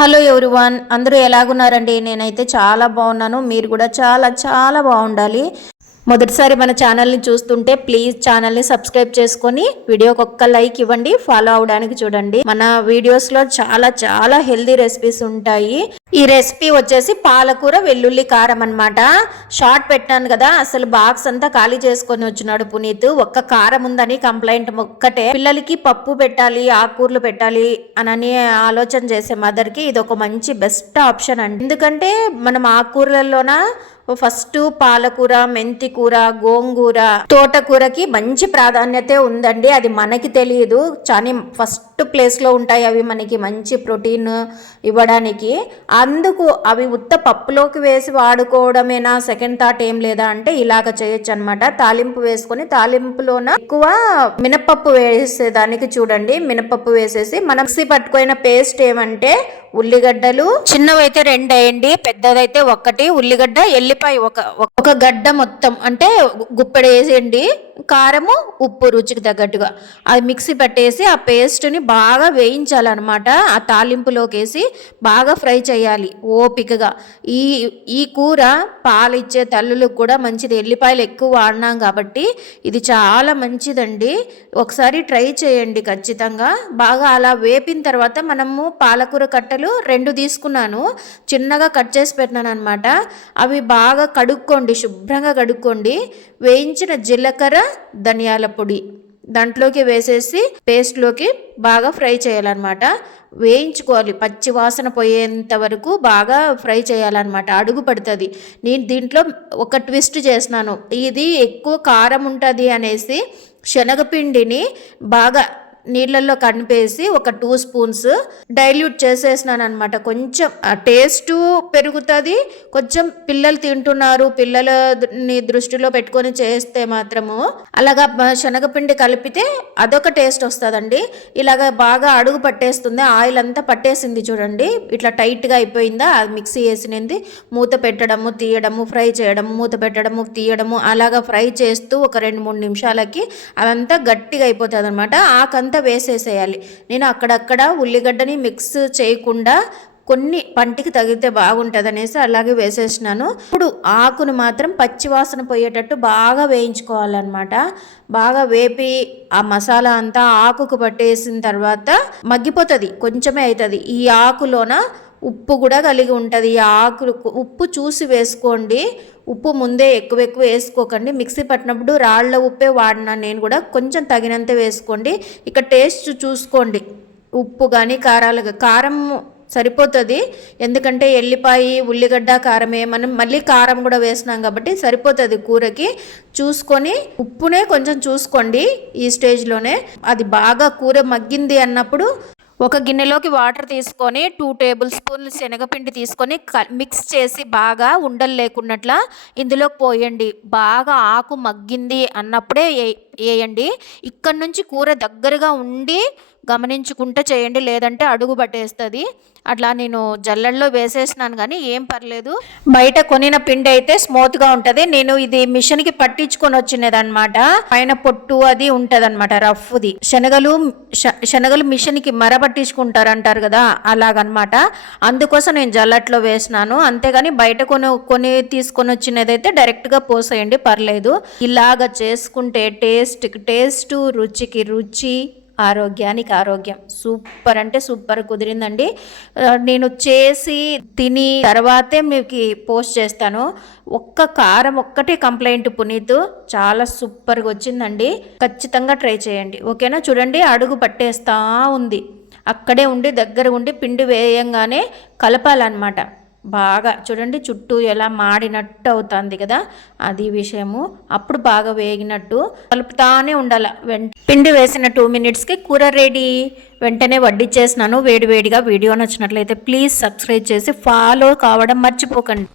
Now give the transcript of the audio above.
Hello everyone అందరూ ఎలాగున్నారండి? నేనైతే చాలా బాగున్నాను. మీరు కూడా చాలా చాలా బాగుండాలి. మొదటిసారి మన ఛానల్ని చూస్తుంటే ప్లీజ్ ఛానల్ని సబ్స్క్రైబ్ చేసుకొని వీడియోకి ఒక్క లైక్ ఇవ్వండి ఫాలో అవడానికి చూడండి. మన వీడియోస్లో చాలా చాలా హెల్దీ రెసిపీస్ ఉంటాయి. ఈ రెసిపీ వచ్చేసి పాలకూర వెల్లుల్లి కారం అనమాట షార్ట్ పెట్టాను కదా అసలు బాక్స్ అంతా ఖాళీ చేసుకొని వచ్చినాడు పునీత్. ఒక్క కారం ఉందని కంప్లైంట్ ఒక్కటే. పిల్లలకి పప్పు పెట్టాలి ఆకుకూరలు పెట్టాలి అని ఆలోచన చేసే మదర్కి ఇది ఒక మంచి బెస్ట్ ఆప్షన్ అండి. ఎందుకంటే మనం ఆకుకూరలలోన ఫస్ట్ పాలకూర మెంతి కూర గోంగూర తోటకూరకి మంచి ప్రాధాన్యత ఉందండి. అది మనకి తెలియదు కానీ ఫస్ట్ ప్లేస్ ప్లేస్లో ఉంటాయి. అవి మనకి మంచి ప్రోటీన్ ఇవ్వడానికి. అందుకు అవి ఉత్త పప్పులోకి వేసి వాడుకోవడమేనా? సెకండ్ థాట్ ఏం లేదా అంటే ఇలాగ చేయొచ్చు అనమాట తాలింపు వేసుకొని తాలింపులోన ఎక్కువ మినపప్పు వేసేదానికి చూడండి. మినపప్పు వేసేసి మనం మిక్సీ పట్టుకున్న పేస్ట్ ఏమంటే ఉల్లిగడ్డలు చిన్నవైతే రెండు వేయండి పెద్దదైతే ఒకటి. ఉల్లిగడ్డ ఎల్లిపాయ ఒక ఒక గడ్డ మొత్తం అంటే గుప్పెడు వేసేయండి కారము ఉప్పు రుచికి తగ్గట్టుగా. అది మిక్సీ పట్టేసి ఆ పేస్ట్ని బాగా వేయించాలన్నమాట. ఆ తాలింపులోకి వేసి బాగా ఫ్రై చేయాలి ఓపికగా. ఈ ఈ కూర పాలు ఇచ్చే తల్లులకు కూడా మంచిది. ఎల్లిపాయలు ఎక్కువ వాడినాం కాబట్టి ఇది చాలా మంచిదండి. ఒకసారి ట్రై చేయండి ఖచ్చితంగా. బాగా అలా వేపిన తర్వాత మనము పాలకూర కట్టలు రెండు తీసుకున్నాను. చిన్నగా కట్ చేసి పెట్టినాను అనమాట అవి బాగా కడుక్కోండి శుభ్రంగా కడుక్కోండి. వేయించిన జీలకర్ర ధనియాల పొడి దాంట్లోకి వేసేసి పేస్ట్లోకి బాగా ఫ్రై చేయాలన్నమాట. వేయించుకోవాలి. పచ్చి వాసన పోయేంత వరకు బాగా ఫ్రై చేయాలన్నమాట. అడుగు పడుతుంది. నేను దీంట్లో ఒక ట్విస్ట్ చేసినాను ఇది ఎక్కువ కారం ఉంటుంది అనేసి శనగపిండిని బాగా నీళ్ళల్లో కనిపేసి ఒక టూ స్పూన్స్ డైల్యూట్ చేసేసినాను అనమాట కొంచెం టేస్ట్ పెరుగుతుంది. కొంచెం పిల్లలు తింటున్నారు పిల్లలని దృష్టిలో పెట్టుకొని చేస్తే మాత్రము అలాగా శనగపిండి కలిపితే అదొక టేస్ట్ వస్తుందండి. ఇలాగ బాగా అడుగు పట్టేస్తుంది ఆయిల్ అంతా పట్టేసింది చూడండి. ఇట్లా టైట్గా అయిపోయిందా అది మిక్సీ వేసినది. మూత పెట్టడము తీయడము ఫ్రై చేయడము మూత పెట్టడము తీయడము అలాగా ఫ్రై చేస్తూ ఒక రెండు మూడు నిమిషాలకి అదంతా గట్టిగా అయిపోతుంది అనమాట ఆకంతా అంతా వేసేసేయాలి. నేను అక్కడక్కడ ఉల్లిగడ్డని మిక్స్ చేయకుండా కొన్ని పంటికి తగిలితే బాగుంటుంది అనేసి అలాగే వేసేసినాను. ఇప్పుడు ఆకును మాత్రం పచ్చివాసన పోయేటట్టు బాగా వేయించుకోవాలన్నమాట. బాగా వేపి ఆ మసాలా అంతా ఆకుకు పట్టేసిన తర్వాత మగ్గిపోతుంది కొంచెమే అవుతుంది ఈ ఆకులోన ఉప్పు కూడా కలిగి ఉంటుంది. ఈ ఆకులు ఉప్పు చూసి వేసుకోండి. ఉప్పు ముందే ఎక్కువ ఎక్కువ వేసుకోకండి. మిక్సీ పట్టినప్పుడు రాళ్ళ ఉప్పే వాడినా నేను కూడా కొంచెం తగినంత వేసుకోండి. ఇక టేస్ట్ చూసుకోండి. ఉప్పు కానీ కారాలు కారం సరిపోతుంది. ఎందుకంటే ఎల్లిపాయ ఉల్లిగడ్డ కారమే మనం మళ్ళీ కారం కూడా వేసినాం కాబట్టి సరిపోతుంది కూరకి. చూసుకొని ఉప్పునే కొంచెం చూసుకోండి ఈ స్టేజ్లోనే అది బాగా కూర మగ్గింది అన్నప్పుడు ఒక గిన్నెలోకి వాటర్ తీసుకొని టూ టేబుల్ స్పూన్లు శనగపిండి తీసుకొని మిక్స్ చేసి బాగా ఉండలు లేకున్నట్ల ఇందులోకి పోయండి. బాగా ఆకు మగ్గింది అన్నప్పుడే వేయండి ఇక్కడ నుంచి కూర దగ్గరగా ఉండి గమనించుకుంటూ చేయండి లేదంటే అడుగు పట్టేస్తుంది. అట్లా నేను జల్లెల్లో వేసేసినాను కానీ ఏం పర్లేదు. బయట కొనిన పిండి అయితే స్మూత్గా ఉంటుంది. నేను ఇది మిషన్కి పట్టించుకొని వచ్చినది అనమాట పైన పొట్టు అది ఉంటుంది అనమాట రఫ్ది శనగలు శనగలు మిషన్కి మర పట్టించుకుంటారు అంటారు కదా అలాగనమాట అందుకోసం నేను జల్లట్లో వేసినాను. అంతేగాని బయట కొని కొని తీసుకొని వచ్చినదైతే డైరెక్ట్గా పోసేయండి పర్లేదు. ఇలాగ చేసుకుంటే టేస్ట్ టేస్ట్ రుచికి రుచి ఆరోగ్యానికి ఆరోగ్యం. సూపర్ అంటే సూపర్ కుదిరిందండి. నేను చేసి తిని తర్వాతే మీకు పోస్ట్ చేస్తాను. ఒక్క కారం ఒక్కటే కంప్లైంట్ పునీత్. చాలా సూపర్గా వచ్చిందండి. ఖచ్చితంగా ట్రై చేయండి. ఓకేనా? చూడండి అడుగు పట్టేస్తా ఉంది. అక్కడే ఉండి దగ్గర ఉండి పిండి వేయంగానే కలపాలన్నమాట. బాగా చూడండి చుట్టూ ఎలా మాడినట్టు అవుతుంది కదా అది విషయము. అప్పుడు బాగా వేగినట్టు కలుపుతానే ఉండాలి. వెంట పిండి వేసిన టూ మినిట్స్కి కూర రెడీ వెంటనే వడ్డిచ్చేసినాను వేడివేడిగా. వీడియో నచ్చినట్లయితే ప్లీజ్ సబ్స్క్రైబ్ చేసి ఫాలో కావడం మర్చిపోకండి.